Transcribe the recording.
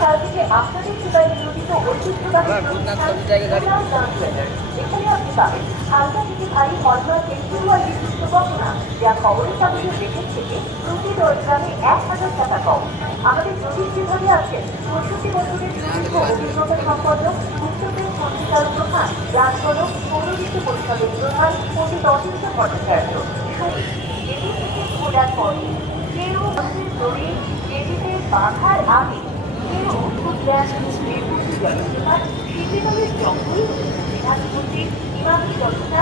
সাল থেকে আপনাদের সেবায় নিয়োজিত ঐতিহ্যবাহী এখানে আপনি পাবেন হালকা থেকে ভারী হলমার পেন্সিল বিশিষ্ট গহনা, যা খবরের কাগজে দেখে থেকে প্রতি 10 গ্রামে 1000 টাকা কম। আমাদের জ্যোতিষ বিভাগে আছেন 65 বছরের সুদীর্ঘ অভিজ্ঞতা সম্পন্ন উচ্চতর সঞ্চিতার প্রধান, যার হল পৌরহিত্য পরিষদের প্রধান পণ্ডিত অচিন্ত ভট্টাচার্য। দেবী থেকে খোঁজার পরে কেউ মন্দির ধরে দেবীতে বাঁধার আগে কেউ উদ্যান শিল্পীদের জঙ্গল বিধানমন্ত্রী ইমামি দশটা